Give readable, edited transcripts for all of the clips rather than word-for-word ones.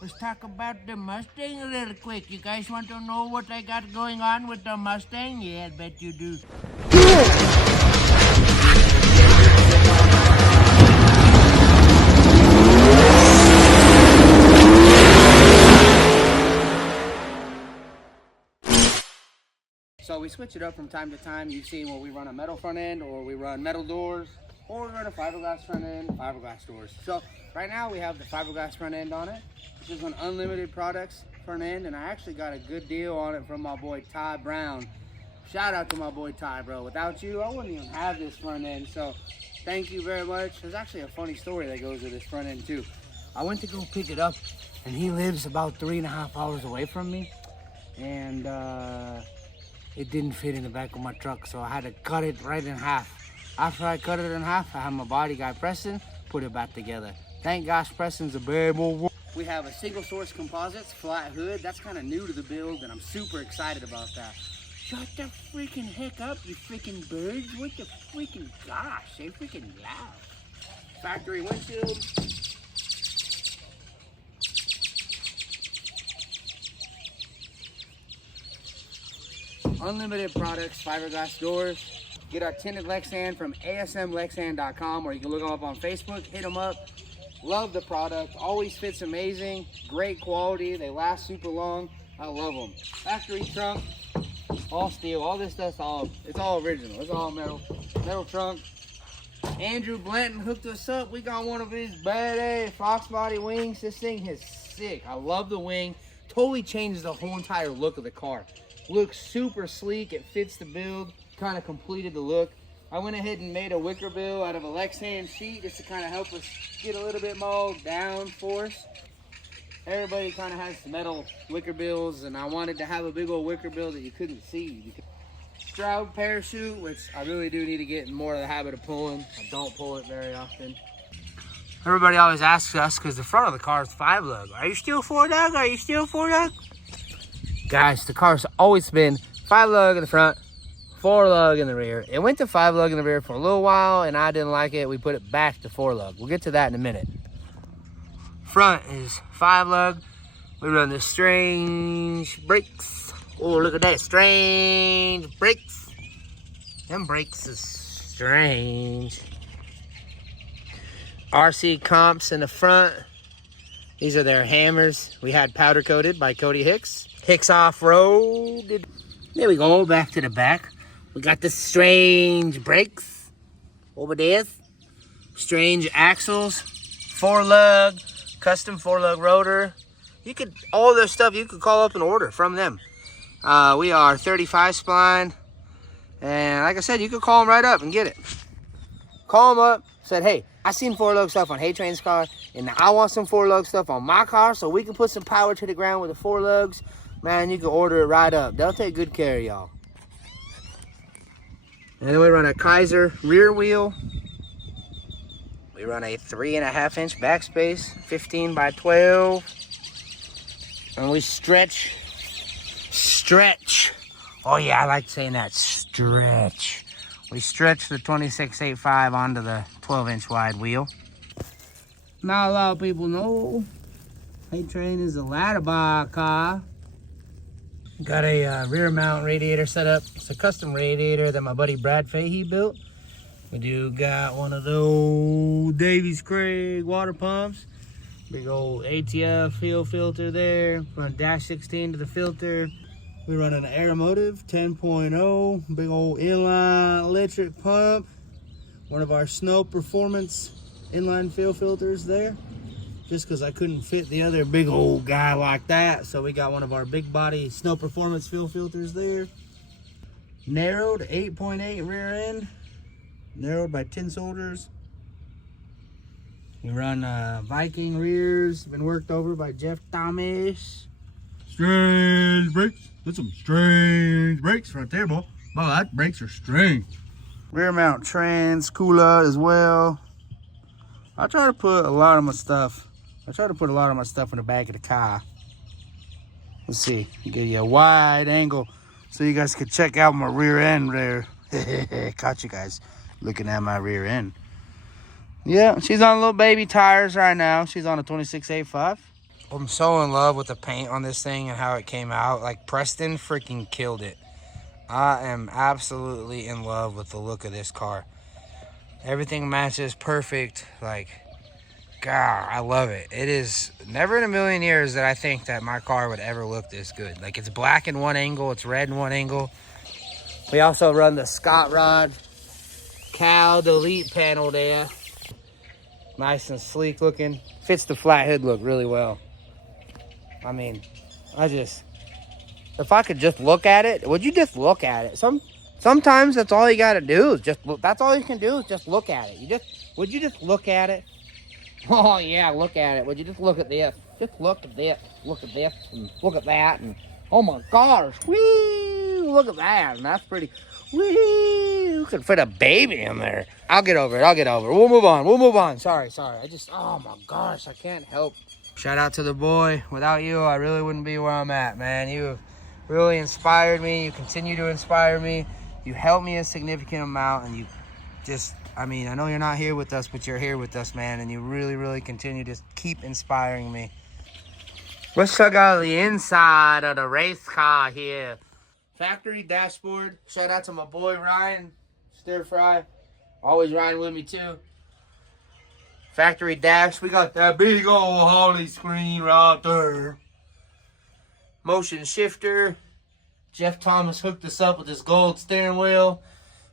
let's talk about the Mustang a little quick. You guys want to know what I got going on with the Mustang? Yeah, I bet you do. So we switch it up from time to time. You've seen where we run a metal front end, or we run metal doors, or we run a fiberglass front end, fiberglass doors. So right now we have the fiberglass front end on it. This is an unlimited products front end, and I actually got a good deal on it from my boy Ty Brown. Shout out to my boy Ty, bro. Without you, I wouldn't even have this front end. So thank you very much. There's actually a funny story that goes with this front end too. I went to go pick it up, and he lives about 3.5 hours away from me, and it didn't fit in the back of my truck, so I had to cut it right in half. After I cut it in half, I had my body guy Preston put it back together. Thank gosh, Preston's a bad boy. We have a single source composites flat hood. That's kind of new to the build, and I'm super excited about that. Shut the freaking heck up, you freaking birds. What the freaking gosh, they're freaking loud. Factory windshield. Unlimited products, fiberglass doors. Get our tinted Lexan from asmlexan.com, or you can look them up on Facebook. Hit them up. Love the product. Always fits amazing. Great quality. They last super long. I love them. Factory trunk. All steel. All this stuff's it's all original. It's all metal. Metal trunk. Andrew Blanton hooked us up. We got one of his badass Fox body wings. This thing is sick. I love the wing. Totally changes the whole entire look of the car. Looks super sleek. It fits the build. Kind of completed the look. I went ahead and made a wicker bill out of a Lexan sheet just to kind of help us get a little bit more down force. Everybody kind of has metal wicker bills, and I wanted to have a big old wicker bill that you couldn't see. Stroud parachute, which I really do need to get in more of the habit of pulling. I don't pull it very often. Everybody always asks us, because the front of the car is 5-lug. Are you still 4-lug? Are you still 4-lug? Guys, the car's always been 5-lug in the front, 4-lug in the rear. It went to 5-lug in the rear for a little while, and I didn't like it. We put it back to 4-lug. We'll get to that in a minute. Front is 5-lug. We run the strange brakes. Oh, look at that, strange brakes. Them brakes is strange. RC comps in the front. These are their hammers. We had powder coated by Cody Hicks. Hicks off-road. There we go, back to the back. We got the strange brakes over there. Strange axles, 4-lug, custom 4-lug rotor. All this stuff you could call up and order from them. We are 35 spline. And like I said, you could call them right up and get it. Call them up, said, hey, I seen 4-lug stuff on H8TRAIN's car, and I want some 4-lug stuff on my car so we can put some power to the ground with the 4-lugs. Man, you can order it right up. They'll take good care of y'all. And then we run a Kaiser rear wheel. We run a 3.5-inch backspace, 15 by 12. And we stretch. Oh yeah, I like saying that, stretch. We stretch the 2685 onto the 12-inch wide wheel. Not a lot of people know H8TRAIN is a ladder bar car. Got a rear mount radiator set up. It's a custom radiator that my buddy Brad Fahey built. We do got one of those Davies Craig water pumps. Big old ATF fuel filter there. Run dash 16 to the filter. We run an Aeromotive 10.0. Big old inline electric pump. One of our Snow Performance inline fuel filters there. Just because I couldn't fit the other big old guy like that. So we got one of our big body Snow Performance fuel filters there. Narrowed 8.8 rear end. Narrowed by 10 soldiers. We run Viking rears. Been worked over by Jeff Thomas. Strange brakes. That's some strange brakes right there, boy. Boy, that brakes are strange. Rear mount trans cooler as well. I try to put a lot of my stuff in the back of the car. Let's see, give you a wide angle so you guys can check out my rear end there. Caught you guys looking at my rear end. Yeah, she's on little baby tires right now. She's on a 2685. I'm so in love with the paint on this thing and how it came out. Like, Preston freaking killed it. I am absolutely in love with the look of this car. Everything matches perfect. Like, God, I love it. It is never in a million years that I think that my car would ever look this good. Like, it's black in one angle, it's red in one angle. We also run the Scott Rod Cal Delete panel there. Nice and sleek looking. Fits the flat hood look really well. I mean, if I could just look at it, would you just look at it? Sometimes that's all you gotta do is just look. That's all you can do is just look at it. Would you just look at it? Oh yeah, look at it. Would you just look at this? Just look at this. Look at this and look at that and oh my gosh, whee! Look at that, and that's pretty. Whee! You could fit a baby in there. I'll get over it. We'll move on. Sorry. Oh my gosh, I can't help. Shout out to the boy. Without you, I really wouldn't be where I'm at, man. You really inspired me. You continue to inspire me. You helped me a significant amount, and you just, I mean, I know you're not here with us, but you're here with us, man, and you really, really continue to keep inspiring me. Let's check out the inside of the race car here. Factory dashboard. Shout out to my boy Ryan, Stir Fry. Always riding with me too. Factory dash. We got that big old Holly screen right there. Motion shifter. Jeff Thomas hooked us up with this gold steering wheel.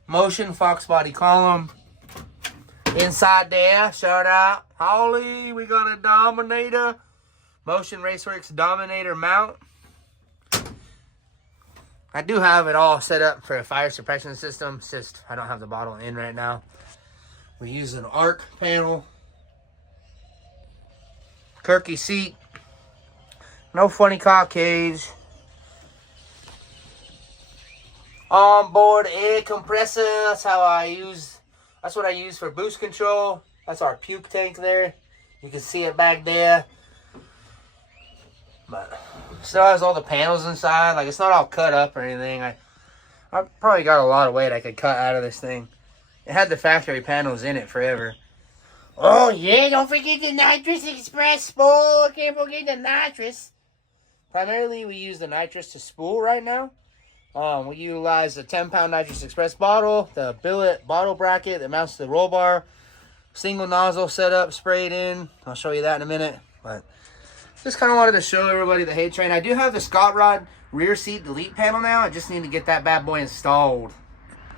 Motion Fox body column. Inside there, shout out Holly. We got a Dominator. Motion Raceworks Dominator mount. I do have it all set up for a fire suppression system. It's just I don't have the bottle in right now. We use an arc panel. Kirky seat. No funny cock cage. Onboard air compressor. That's what I use for boost control. That's our puke tank there. You can see it back there. But still has all the panels inside. Like, it's not all cut up or anything. I probably got a lot of weight I could cut out of this thing. It had the factory panels in it forever. Oh yeah, don't forget the nitrous express spool. Can't forget the nitrous. Primarily we use the nitrous to spool right now. We utilize the 10-pound nitrous express bottle, the billet bottle bracket that mounts to the roll bar, single nozzle setup sprayed in. I'll show you that in a minute. But just kind of wanted to show everybody the H8TRAIN. I do have the Scott Rod rear seat delete panel now. I just need to get that bad boy installed.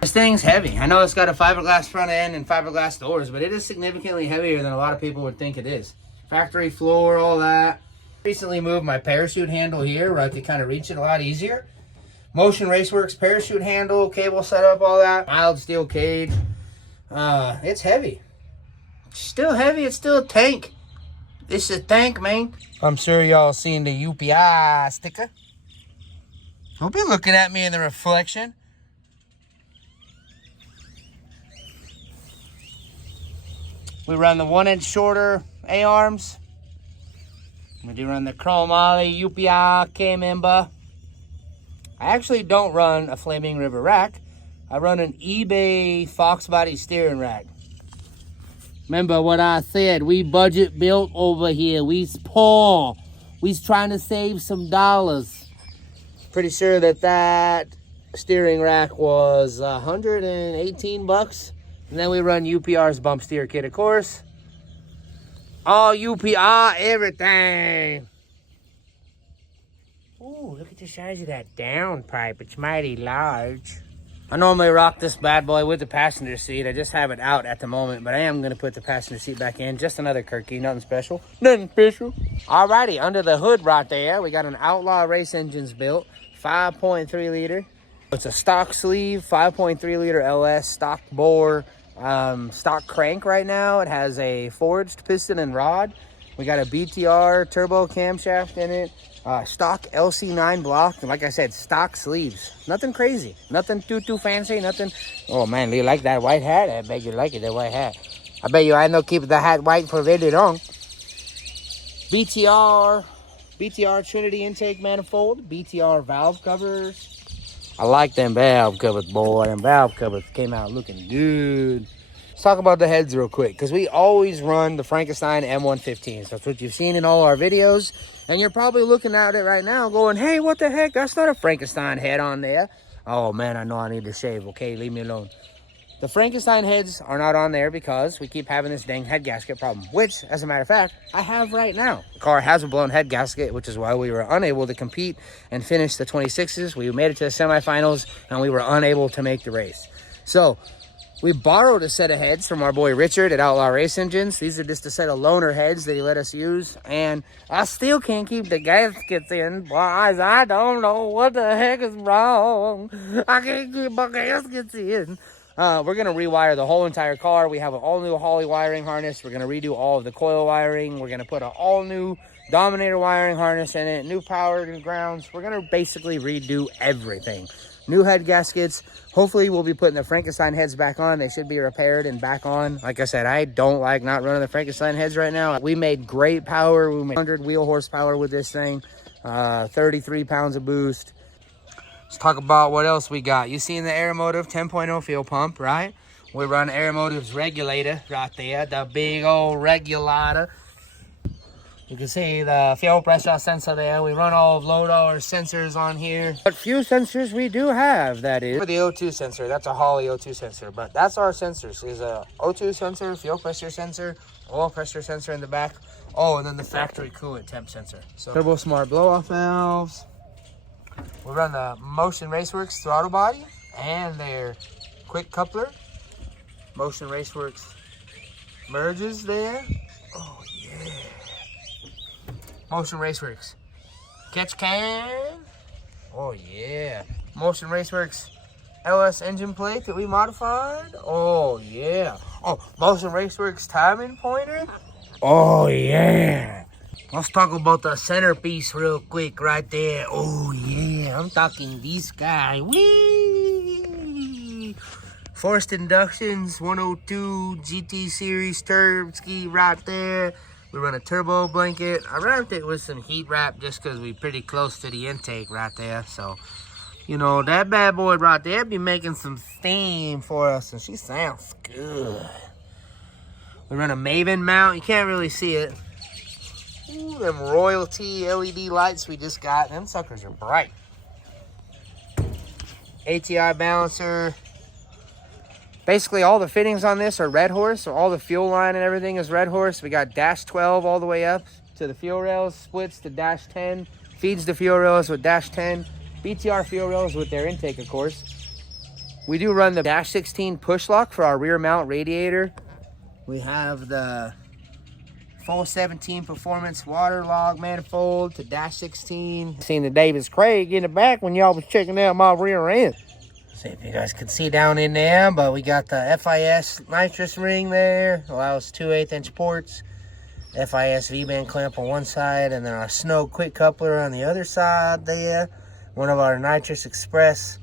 This thing's heavy. I know it's got a fiberglass front end and fiberglass doors, but it is significantly heavier than a lot of people would think it is. Factory floor, all that. Recently moved my parachute handle here where I could kind of reach it a lot easier. Motion Raceworks parachute handle, cable setup, all that. Mild steel cage. It's heavy. Still heavy. It's still a tank. This is a tank, man. I'm sure y'all seen the UPI sticker. Don't be looking at me in the reflection. We run the 1-inch shorter A-arms. We do run the Chrome Ollie UPI K-member. I actually don't run a Flaming River rack. I run an eBay Fox body steering rack. Remember what I said, we budget built over here. We's poor. We's trying to save some dollars. Pretty sure that steering rack was 118 bucks. And then we run UPR's bump steer kit, of course. All UPR, everything. Ooh, look at the size of that downpipe. It's mighty large. I normally rock this bad boy with the passenger seat. I just have it out at the moment, but I am going to put the passenger seat back in. Just another Kirky, nothing special. Nothing special. Alrighty, under the hood right there, we got an Outlaw Race Engines built. 5.3 liter. It's a stock sleeve, 5.3 liter LS, stock bore, stock crank right now. It has a forged piston and rod. We got a BTR turbo camshaft in it. Stock LC9 block, and like I said, stock sleeves. Nothing crazy, nothing too fancy, nothing. Oh man, do you like that white hat? I bet you like it, that white hat. I bet you I know keep the hat white for very long. BTR Trinity intake manifold, BTR valve covers. I like them valve covers, boy. Them valve covers came out looking good. Let's talk about the heads real quick, because we always run the Frankenstein M115s. That's what you've seen in all our videos. And you're probably looking at it right now going, hey, what the heck? That's not a Frankenstein head on there. Oh, man, I know I need to shave. Okay, leave me alone. The Frankenstein heads are not on there because we keep having this dang head gasket problem, which, as a matter of fact, I have right now. The car has a blown head gasket, which is why we were unable to compete and finish the 26s. We made it to the semifinals, and we were unable to make the race. So we borrowed a set of heads from our boy Richard at Outlaw Race Engines. These are just a set of loaner heads that he let us use. And I still can't keep the gaskets in, boys. I don't know what the heck is wrong. I can't keep my gaskets in. We're going to rewire the whole entire car. We have an all-new Holley wiring harness. We're going to redo all of the coil wiring. We're going to put an all-new Dominator wiring harness in it. New power, new grounds. We're going to basically redo everything. New head gaskets. Hopefully, we'll be putting the Frankenstein heads back on. They should be repaired and back on. Like I said, I don't like not running the Frankenstein heads right now. We made great power. We made 100 wheel horsepower with this thing. 33 pounds of boost. Let's talk about what else we got. You seen the Aeromotive 10.0 fuel pump, right? We run Aeromotive's regulator right there, the big old regulator. You can see the fuel pressure sensor there. We run all of Loadour's sensors on here. But few sensors we do have, that is. For the O2 sensor, that's a Holley O2 sensor. But that's our sensors. Is a O2 sensor, fuel pressure sensor, oil pressure sensor in the back. Oh, and then the factory coolant temp sensor. So Turbo Smart blow-off valves. We run the Motion Raceworks throttle body and their quick coupler. Motion Raceworks merges there. Oh, yeah. Motion Raceworks catch can. Oh, yeah. Motion Raceworks LS engine plate that we modified. Oh, yeah. Oh, Motion Raceworks timing pointer. Oh, yeah. Let's talk about the centerpiece real quick right there. Oh, yeah. I'm talking this guy. Whee! Forced Inductions 102 GT Series turb ski right there. We run a turbo blanket. I wrapped it with some heat wrap just because we're pretty close to the intake right there. So, you know, that bad boy right there be making some steam for us, and she sounds good. We run a Maven mount. You can't really see it. Ooh, them royalty LED lights we just got. Them suckers are bright. ATI balancer. Basically, all the fittings on this are Red Horse. So all the fuel line and everything is Red Horse. We got dash 12 all the way up to the fuel rails. Splits to dash 10. Feeds the fuel rails with dash 10. BTR fuel rails with their intake, of course. We do run the dash 16 push lock for our rear mount radiator. We have the full 17 performance water log manifold to dash 16. Seen the Davis Craig in the back when y'all was checking out my rear end. See if you guys can see down in there, but we got the FIS nitrous ring there. Allows 2/8" ports. FIS V-band clamp on one side, and then our Snow quick coupler on the other side there. One of our Nitrous Express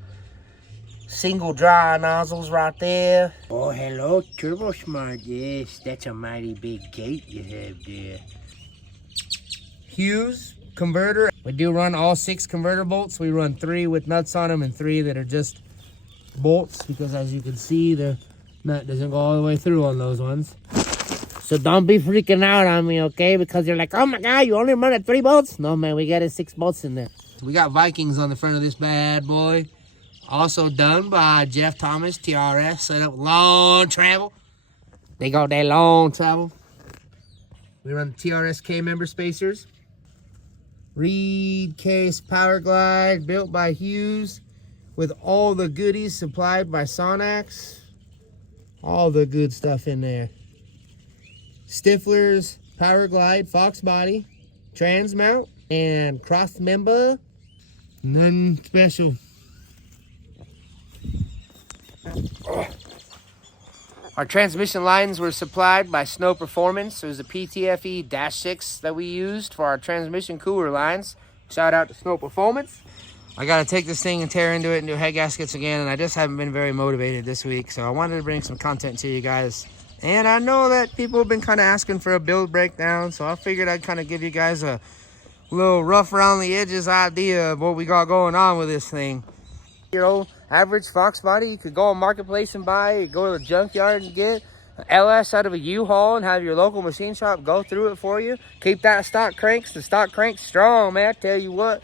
single dry nozzles right there. Oh, hello, Turbo Smart. Yes, that's a mighty big gate you have there. Hughes converter. We do run all 6 converter bolts. We run 3 with nuts on them and 3 that are just bolts, because as you can see, the nut doesn't go all the way through on those ones. So don't be freaking out on me, okay? Because you're like, oh my God, you only run at 3 bolts? No, man, we got 6 bolts in there. We got Vikings on the front of this bad boy. Also done by Jeff Thomas, TRS, set up long travel. They got that long travel. We run the TRS-K member spacers. Reed case power glide built by Hughes with all the goodies supplied by Sonax. All the good stuff in there. Stiflers, power glide, Fox body, trans mount, and cross member. Nothing special. Our transmission lines were supplied by Snow Performance. It was a PTFE-6 that we used for our transmission cooler lines. Shout out to Snow Performance. I got to take this thing and tear into it and do head gaskets again, and I just haven't been very motivated this week, so I wanted to bring some content to you guys. And I know that people have been kind of asking for a build breakdown, so I figured I'd kind of give you guys a little rough around the edges idea of what we got going on with this thing. Your old average Fox body you could go on Marketplace and buy, or go to the junkyard and get. LS out of a U-Haul and have your local machine shop go through it for you. Keep that stock cranks. The stock crank's strong, man. I tell you what.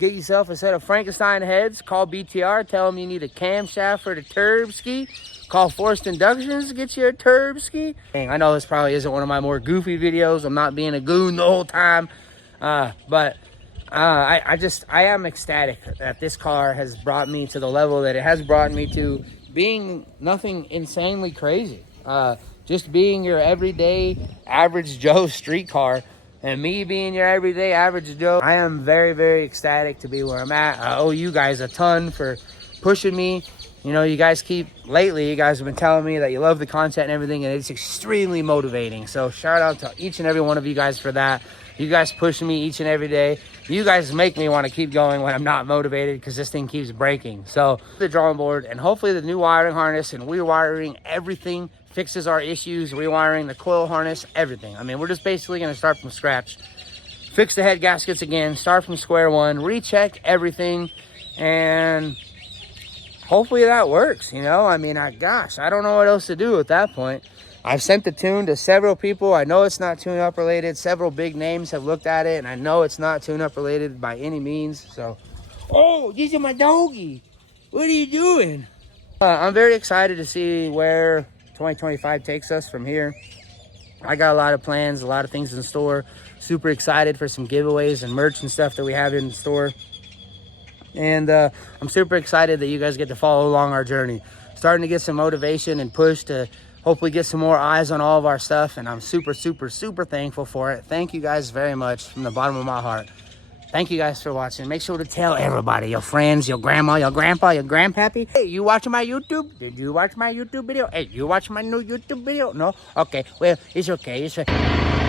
Get yourself a set of Frankenstein heads. Call BTR. Tell them you need a camshaft for the turb ski. Call Forced Inductions to get you a turb ski. Dang, I know this probably isn't one of my more goofy videos. I'm not being a goon the whole time. But I am ecstatic that this car has brought me to the level that it has brought me to, being nothing insanely crazy. Just being your everyday average Joe street car, and me being your everyday average Joe. I am very, very ecstatic to be where I'm at. I owe you guys a ton for pushing me. You know, you guys you guys have been telling me that you love the content and everything, and it's extremely motivating. So shout out to each and every one of you guys for that. You guys pushing me each and every day. You guys make me want to keep going when I'm not motivated, because this thing keeps breaking. So the drawing board, and hopefully the new wiring harness and rewiring everything fixes our issues, rewiring the coil harness, everything. I mean, we're just basically going to start from scratch, fix the head gaskets again, start from square one, recheck everything, and hopefully that works, you know? I mean, gosh, I don't know what else to do at that point. I've sent the tune to several people. I know it's not tune-up related. Several big names have looked at it, and I know it's not tune-up related by any means. So, oh, these are my doggy. What are you doing? I'm very excited to see where 2025 takes us from here. I got a lot of plans, a lot of things in store. Super excited for some giveaways and merch and stuff that we have in store. And I'm super excited that you guys get to follow along our journey. Starting to get some motivation and push to hopefully get some more eyes on all of our stuff. And I'm super, super, super thankful for it. Thank you guys very much from the bottom of my heart. Thank you guys for watching. Make sure to tell everybody, your friends, your grandma, your grandpa, your grandpappy. Hey, you watching my YouTube? Did you watch my YouTube video? Hey, you watch my new YouTube video? No? Okay, well, it's okay. It's okay.